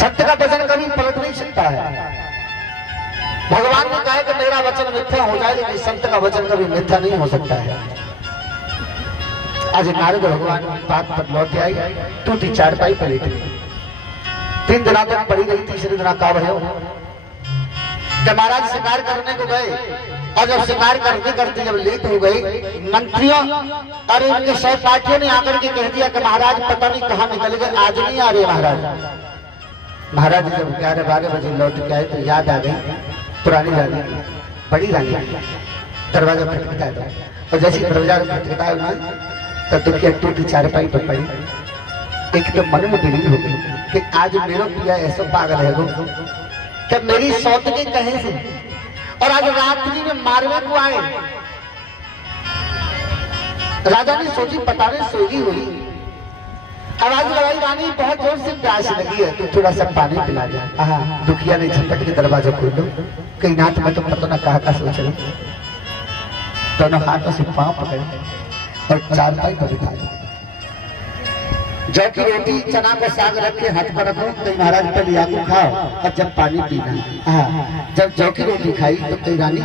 संत का वचन कभी पलट नहीं सकता है। भगवान ने कहा कि मेरा वचन मिथ्या हो जाए, लेकिन संत का वचन कभी मिथ्या नहीं हो सकता है। आज नारद भगवान बात पर लौट आई, टूटी चारपाई पर लेटी, 3 दिन तक पड़ी रही। तीसरे दिन का भयो कि महाराज शिकार करने को गए, और जब शिकार करते करते जब लेट हो गई, मंत्रियों और उनके सहपाठियों ने आकर के कह दिया कि महाराज पता नहीं कहाँ निकल गए, आज नहीं आ रहे महाराज। महाराज जब 11-12 बजे लौट के आए तो याद आ गई पुरानी रानी की, बड़ी रानी। दरवाजा खटखटा है, और जैसे दरवाजा खटखटा है तो दुखिया टूटी चारपाई पर पड़ी। एक तो मन में दिली हो गई कि आज मेरा पिया ऐसा पागल है कि मेरी सौतनी कहे से, और आज रात्रि में मारने को आए। राजा ने सोची पता नहीं सोगी हुई, आवाज लगाई रानी बहुत जोर से प्यास लगी है, तो थोड़ा सा पानी पिला दे। हाँ, दुखिया ने झपट के दरवाजा खोल दो, कहीं नाथ में तो पता ना कहा सोच रही। दोनों हाथों से पांव पकड़े और चारपाई पर बिठा दिया। जौ की रोटी चना को साग रख के हाथ पर रखो, कहीं महाराज पहले या को खाओ और जब पानी पीना। हाँ, जब जौ की रोटी खाई तो कहीं रानी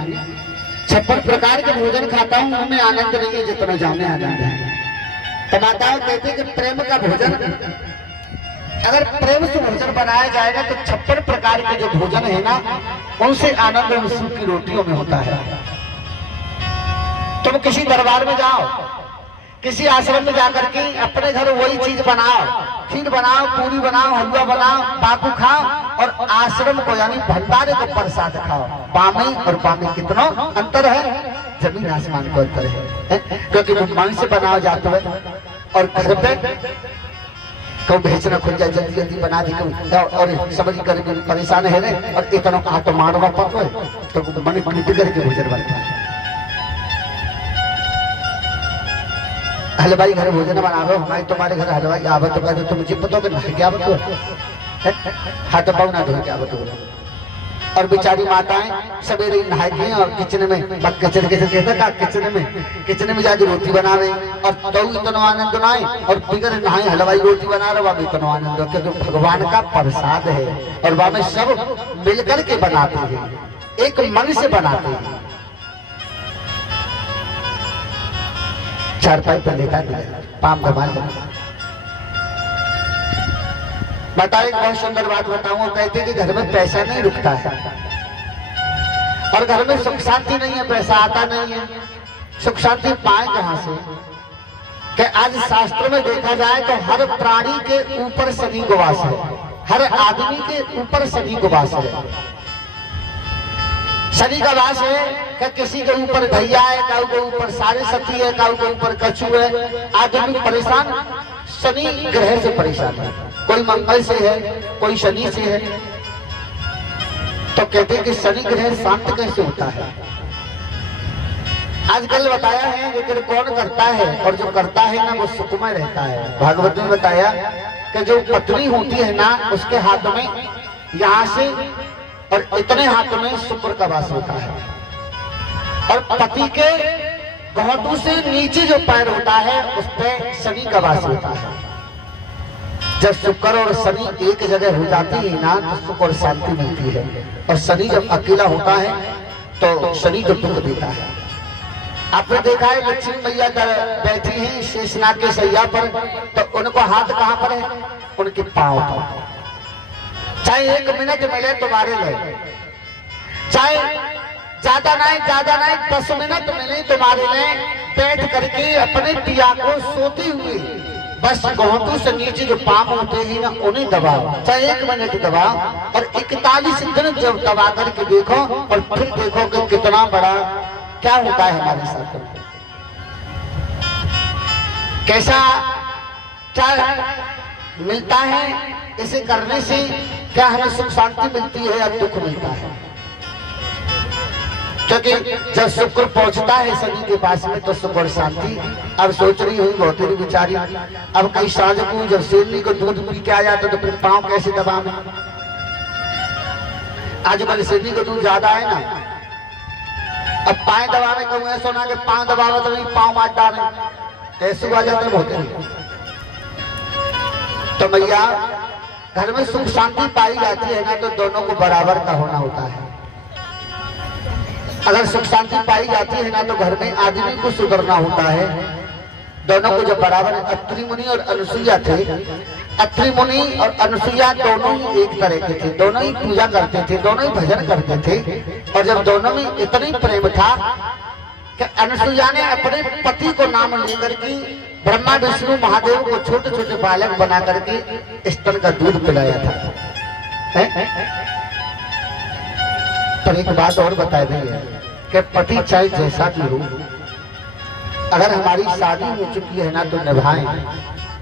56 प्रकार के भोजन खाता हूँ, उनमें आनंद नहीं है जितना जाने आनंद है। तो माताओं कहते हैं कि प्रेम का भोजन, अगर प्रेम से भोजन बनाया जाएगा तो 56 प्रकार के जो भोजन है ना, उनसे आनंद विष्णु की रोटियों में होता है। तुम किसी दरबार में जाओ, किसी आश्रम में जाकर के अपने घर वही चीज बनाओ, खीर बनाओ, पूरी बनाओ, हलवा बनाओ, बाकू खाओ, और आश्रम को यानी भंडारे को प्रसाद खाओ। पामे और पामे कितना अंतर है, जमीन आसमान को अंतर है। क्योंकि वो मन से बनाओ जाते हुए, और घर पे कब भेजना खुल जाए, जल्दी जल्दी बना दी और समझ कर परेशान है रे, और इतना कहा तो मारवा पड़ो तो मन टूट करके भोजन बनता है। हलवाई घर भोजन बना रहे हो, हमारे तुम्हारे घर हलवाई आवत तो कहते तुम मुझे पता कि क्या बतो हाथ पाऊ ना धो क्या बतो। और बेचारी माताएं सवेरे नहाती हैं और किचन में किचन कहता किचन में जाके रोटी बना रहे, और तो इतना आनंद नाए, और बिगर नहाए हलवाई रोटी बना रहे, वहां इतना आनंद हो, क्योंकि भगवान का प्रसाद है और वहां में सब मिलकर के बनाते हैं, एक मन से बनाते हैं। चारपाई पर लेटा दिया, पाम दबा दिया। बताओ एक बहुत सुंदर बात बताऊं, कहते कि घर में पैसा नहीं रुकता है, और घर में सुख शांति नहीं है, पैसा आता नहीं है। सुख शांति पाए कहां से? कि आज शास्त्र में देखा जाए तो हर प्राणी के ऊपर शनि को वास है, हर आदमी के ऊपर शनि को वास है। शनि का वास है कि किसी के ऊपर भैया है, काऊ के ऊपर सारे सती है, काऊ के ऊपर कछू है। आदमी परेशान शनि ग्रह से परेशान है, कोई मंगल से है, कोई शनि से है। तो कहते हैं कि शनि ग्रह शांत कैसे होता है? आजकल बताया है, लेकिन कौन करता है, और जो करता है ना वो सुखमय रहता है। भागवत में बताया कि जो पत्नी होती है ना, उसके हाथ में यहाँ से और इतने हाथों में शुक्र का वास होता है, और पति के घोंटू से नीचे जो पैर होता है उस पे शनि का वास होता है। जब शुक्र और शनि एक जगह हो जाती है ना, तो सुख और शांति मिलती है। और शनि जब अकेला होता है तो शनि जो दुख देता है। आपने देखा है लक्ष्मी मैया बैठी हैं शेषनाग के सैया पर, तो उनको हाथ कहाँ पर है? उनके पांव पर। चाहे 1 मिनट मिले तुम्हारे लिए, चाहे ज्यादा नहीं 10 मिनट मिले तुम्हारे लिए, बैठ करके अपने पिया को सोते हुए बस घोंटू से नीचे जो पाम होते हैं ना, उन्हें दबाओ, चाहे 1 मिनट दबाओ, और 41 दिन जब दबा करके देखो, और फिर देखो कि कितना बड़ा क्या होता है हमारे साथ, कैसा क्या मिलता है। इसे करने से क्या हमें सुख शांति मिलती है या दुख मिलता है? क्योंकि जब शुक्र पहुंचता है शनि के पास में तो सुख और शांति। अब सोच रही हुई बहुत बेचारी, अब कई साल को जब शेरनी को दूध पी के आ जाता तो फिर पांव कैसे दबावे? आजकल शेरनी को दूध ज्यादा है ना, अब पाए दबावे कहूँ ऐसा ना कि पांव दबावे तो नहीं पांव मार डाले, ऐसे आ जाते बहुत। तो मैया घर में सुख शांति पाई जाती है ना तो दोनों को बराबर का होना होता है। अगर सुख शांति पाई जाती है ना तो घर में आदमी को सुधरना होता है। दोनों को जब बराबर, अत्रि मुनि और अनुसुईया थे, अत्रि मुनि और अनुसुईया दोनों ही एक तरह के थे, दोनों ही पूजा करते थे, दोनों ही भजन करते थे। और जब दोनों में इतनी प्रेम था कि अनुसुईया ने अपने पति को नाम लेकर के ब्रह्मा विष्णु महादेव को छोटे छोटे बालक बना करके स्तन का दूध पिलाया था। पर एक बात और बता दी है कि पति चाहे जैसा भी हो, अगर हमारी शादी हो चुकी है ना तो निभाएं,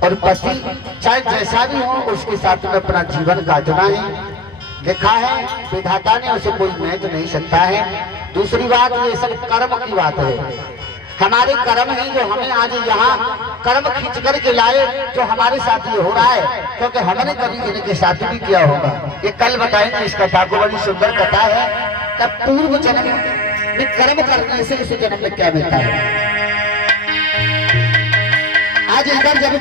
और पति चाहे जैसा भी हो उसके साथ में अपना जीवन काटना है। लिखा है विधाता ने, उसे कोई मैच नहीं सकता है। दूसरी बात, ये सब कर्म की बात है। हमारे कर्म है जो हमें आज यहाँ कर्म खींच कर के लाए, जो हमारे साथ ये हो रहा है, क्योंकि हमने कभी इनके साथ भी किया होगा। ये कल बताएंगे, इस कथा को बड़ी सुंदर कथा है कि पूर्व जन्म में कर्म करने से इस जन्म में क्या मिलता है। आज इधर जब